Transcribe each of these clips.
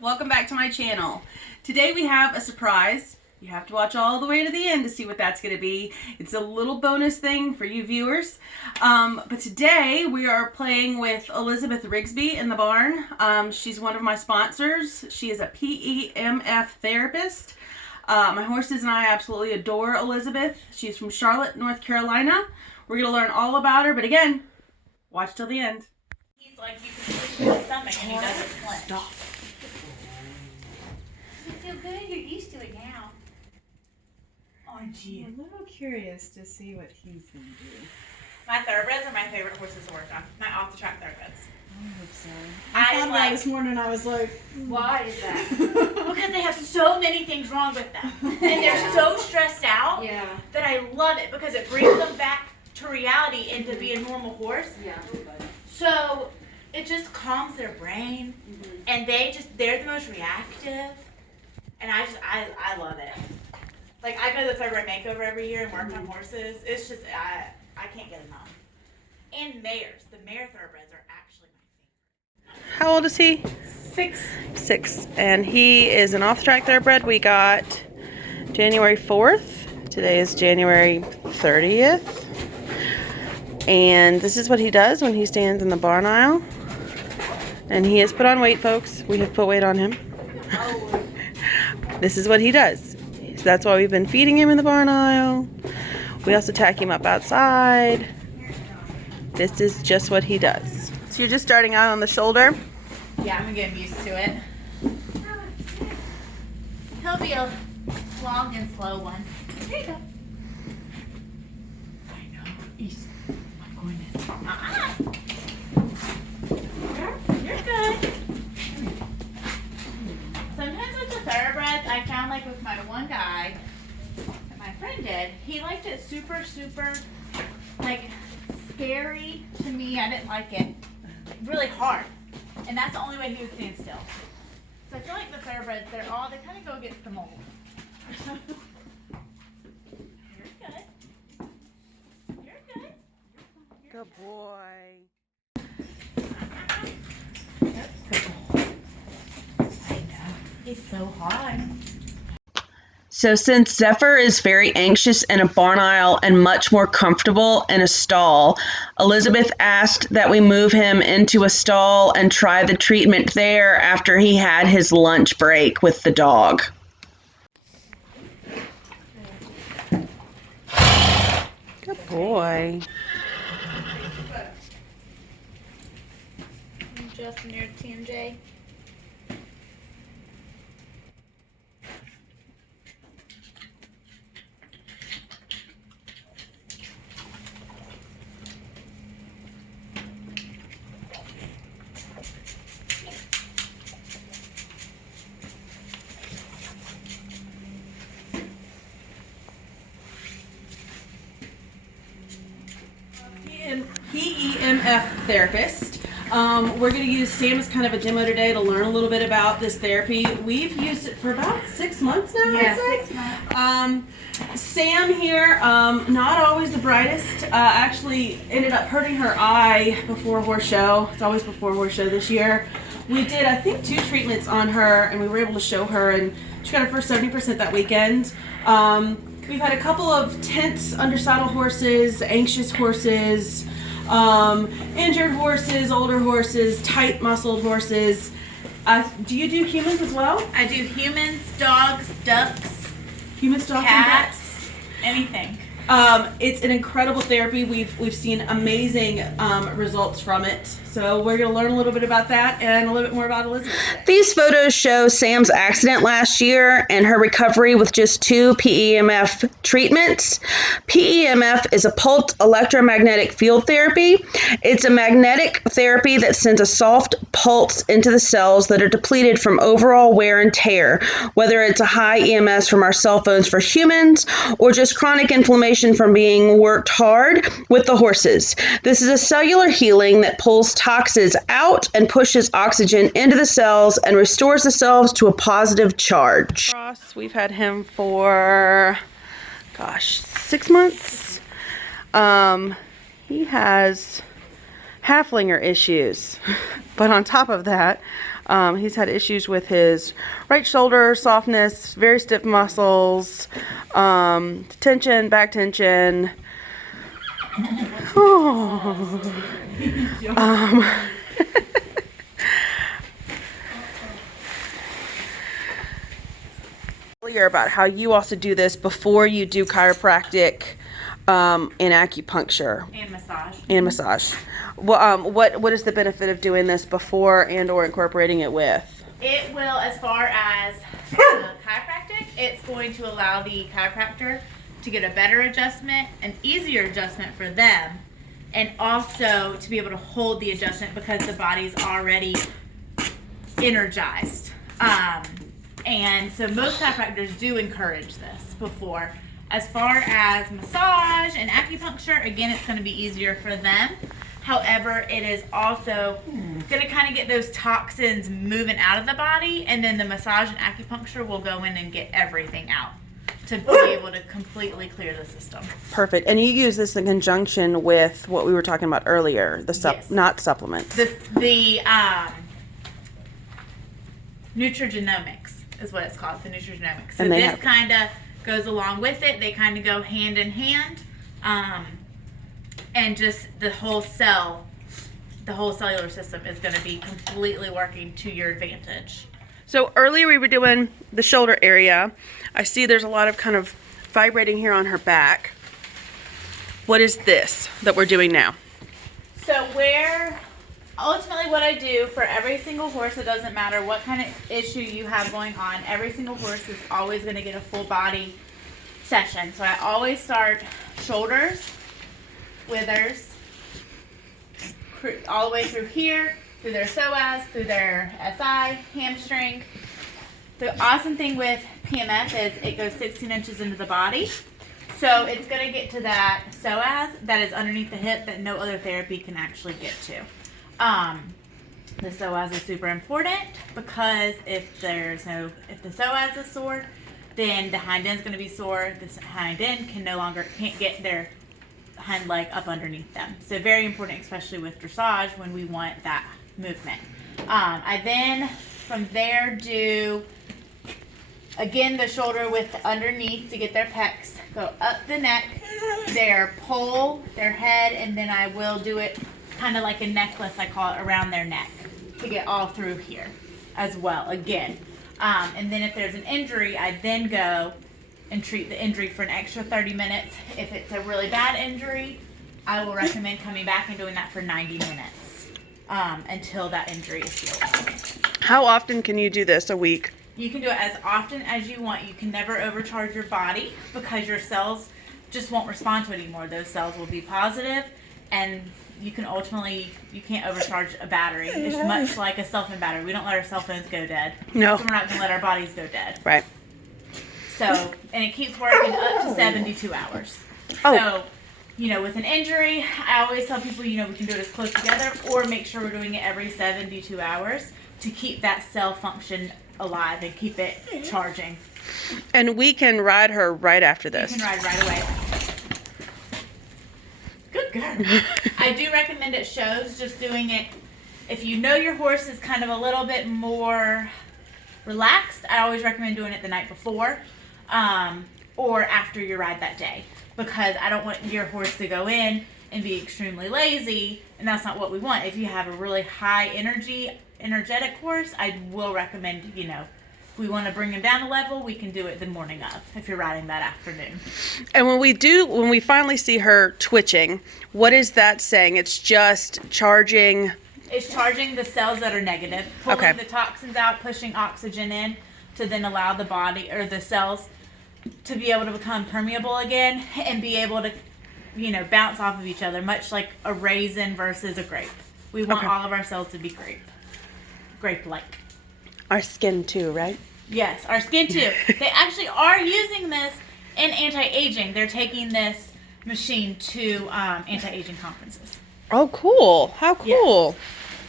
welcome back to my channel. Today we have a surprise. You have to watch all the way to the end to see what that's going to be. It's a little bonus thing for you viewers. But today we are playing with Elizabeth Rigsby in the barn. She's one of my sponsors. She is a PEMF therapist. My horses and I absolutely adore Elizabeth. She's from Charlotte, North Carolina. We're going to learn all about her, but again, watch till the end. He's like, you can push your stomach and he doesn't flinch. Stop. You feel good? You're used to it now. Aren't you? I'm a little curious to see what he's going to do. My thoroughbreds are my favorite horses to work on. My off-the-track thoroughbreds. I hope so. I I thought about like- it this morning and I was like, Why is that? Because they have so many things wrong with them. And they're so stressed out yeah. that I love it because it brings them back to reality and to be a normal horse. Yeah. So it just calms their brain and they're the most reactive. And I love it. Like, I go to the thoroughbred makeover every year and work on horses. It's just, I can't get enough. And mares. The mare thoroughbreds are actually my favorite. How old is he? 6. 6. And he is an off-track thoroughbred. We got January 4th. Today is January 30th. And this is what he does when he stands in the barn aisle. And he has put on weight, folks. We have put weight on him. This is what he does. So that's why we've been feeding him in the barn aisle. We also tack him up outside. This is just what he does. So you're just starting out on the shoulder. Yeah, I'm getting used to it. He'll be a long and slow one. There you go. I know. He's, my goodness. You're good. Sometimes with the thoroughbreds, I found like with my one guy that my friend did, he liked it super, super, like, scary to me. I didn't like it. Really hard. And that's the only way he would stand still. So I feel like the thoroughbreds, they kind of go against the mold. You're good. You're good. Good boy. He's so hot. So since Zephyr is very anxious in a barn aisle and much more comfortable in a stall, Elizabeth asked that we move him into a stall and try the treatment there after he had his lunch break with the dog. Good boy. Justin, you're TMJ. PEMF therapist. We're going to use Sam as kind of a demo today to learn a little bit about this therapy. We've used it for about 6 months now. Yeah, I'd say. 6 months. Sam here, not always the brightest, actually ended up hurting her eye before horse show. It's always before horse show this year. We did, I think, 2 treatments on her, and we were able to show her, and she got her first 70% that weekend. We've had a couple of tense undersaddle horses, anxious horses, injured horses, older horses, tight muscled horses. Do you do humans as well? I do humans, dogs, ducks, Humans, dogs, cats, anything. It's an incredible therapy. We've seen amazing results from it. So we're going to learn a little bit about that and a little bit more about Elizabeth today. These photos show Sam's accident last year and her recovery with just 2 PEMF treatments. PEMF is a pulsed electromagnetic field therapy. It's a magnetic therapy that sends a soft pulse into the cells that are depleted from overall wear and tear, whether it's a high EMS from our cell phones for humans or just chronic inflammation from being worked hard with the horses. This is a cellular healing that pulls toxins out and pushes oxygen into the cells and restores the cells to a positive charge. We've had him for, 6 months. He has Haflinger issues. But on top of that, he's had issues with his right shoulder softness, very stiff muscles, tension, back tension. Oh. Earlier about how you also do this before you do chiropractic and acupuncture And massage. What is the benefit of doing this before and or incorporating it with? It will, as far as chiropractic, it's going to allow the chiropractor to get a better adjustment, an easier adjustment for them, and also to be able to hold the adjustment because the body's already energized. And so most chiropractors do encourage this before. As far as massage and acupuncture, again, it's going to be easier for them. However, it is also going to kind of get those toxins moving out of the body, and then the massage and acupuncture will go in and get everything out to be able to completely clear the system. Perfect. And you use this in conjunction with what we were talking about earlier, the Yes. not supplements. The nutrigenomics is what it's called, the nutrigenomics. So And they this have- kind of goes along with it. They kind of go hand in hand. And just the whole cellular system is going to be completely working to your advantage. So earlier we were doing the shoulder area. I see there's a lot of kind of vibrating here on her back. What is this that we're doing now? So ultimately what I do for every single horse, it doesn't matter what kind of issue you have going on, every single horse is always going to get a full body session. So I always start shoulders, withers, all the way through here, through their psoas, through their SI, hamstring. The awesome thing with PEMF is it goes 16 inches into the body. So it's going to get to that psoas that is underneath the hip that no other therapy can actually get to. The psoas is super important because if the psoas is sore, then the hind end's going to be sore. This hind end can't get their hind leg up underneath them. So very important, especially with dressage when we want that movement. I then from there do again the shoulder width underneath to get their pecs, go up the neck, their pole, their head, and then I will do it kind of like a necklace, I call it, around their neck to get all through here as well again. And then if there's an injury, I then go and treat the injury for an extra 30 minutes. If it's a really bad injury, I will recommend coming back and doing that for 90 minutes until that injury is healed. How often can you do this a week? You can do it as often as you want. You can never overcharge your body because your cells just won't respond to it anymore. Those cells will be positive, and you can't overcharge a battery. It's much like a cell phone battery. We don't let our cell phones go dead. No. So we're not going to let our bodies go dead. Right. So, and it keeps working up to 72 hours. Oh. So, with an injury, I always tell people, we can do it as close together or make sure we're doing it every 72 hours to keep that cell function alive and keep it charging. And we can ride her right after this. You can ride right away. Good girl. I do recommend at shows just doing it. If you know your horse is kind of a little bit more relaxed, I always recommend doing it the night before or after your ride that day, because I don't want your horse to go in and be extremely lazy, and that's not what we want. If you have a really high energetic horse, I will recommend, if we want to bring him down a level, we can do it the morning of, if you're riding that afternoon. And when we finally see her twitching, what is that saying? It's just charging. It's charging the cells that are negative, pulling the toxins out, pushing oxygen in to then allow the body or the cells to be able to become permeable again and be able to, bounce off of each other, much like a raisin versus a grape. We want all of our cells to be grape-like. Our skin too, right? Yes, our skin too. They actually are using this in anti-aging. They're taking this machine to anti-aging conferences. Oh, cool. How cool.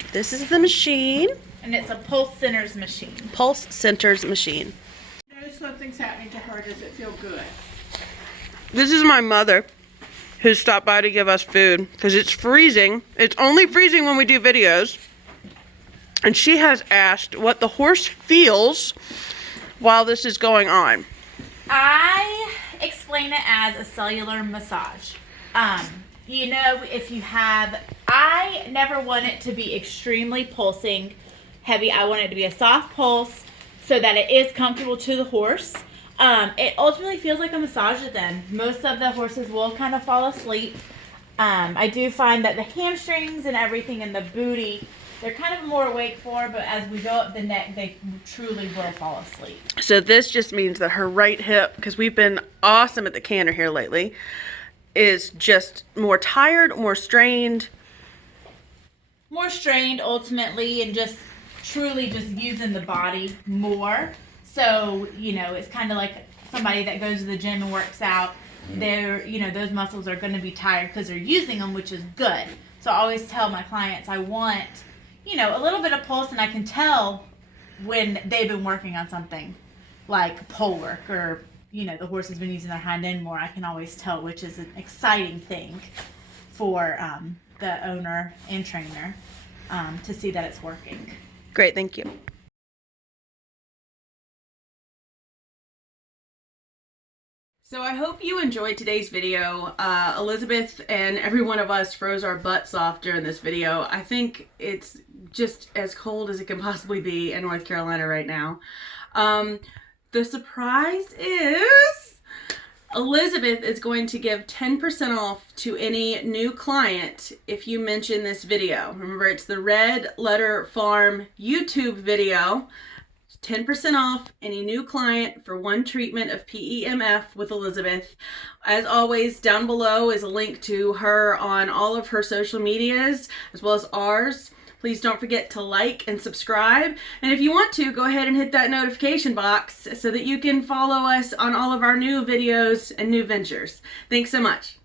Yes. This is the machine. And it's a pulse centers machine. Pulse centers machine. Know something's happening to her. Does it feel good? This is my mother. who stopped by to give us food because it's freezing. It's only freezing when we do videos. And she has asked what the horse feels while this is going on. I explain it as a cellular massage. You know, if you have, I never want it to be extremely pulsing heavy. I want it to be a soft pulse so that it is comfortable to the horse. It ultimately feels like a massage then. Most of the horses will kind of fall asleep. I do find that the hamstrings and everything and the booty, they're kind of more awake for, but as we go up the neck, they truly will fall asleep. So this just means that her right hip, because we've been awesome at the canter here lately, is just more tired, more strained. More strained ultimately, and just truly just using the body more. So, you know, it's kind of like somebody that goes to the gym and works out. They're, you know, those muscles are going to be tired because they're using them, which is good. So I always tell my clients I want, you know, a little bit of pulse, and I can tell when they've been working on something like pole work, or, you know, the horse has been using their hind end more. I can always tell, which is an exciting thing for the owner and trainer to see that it's working. Great, thank you. So I hope you enjoyed today's video. Elizabeth and every one of us froze our butts off during this video. I think it's just as cold as it can possibly be in North Carolina right now. The surprise is Elizabeth is going to give 10% off to any new client if you mention this video. Remember, it's the Red Letter Farm YouTube video. 10% off any new client for one treatment of PEMF with Elizabeth. As always, down below is a link to her on all of her social medias as well as ours. Please don't forget to like and subscribe. And if you want to, go ahead and hit that notification box so that you can follow us on all of our new videos and new ventures. Thanks so much.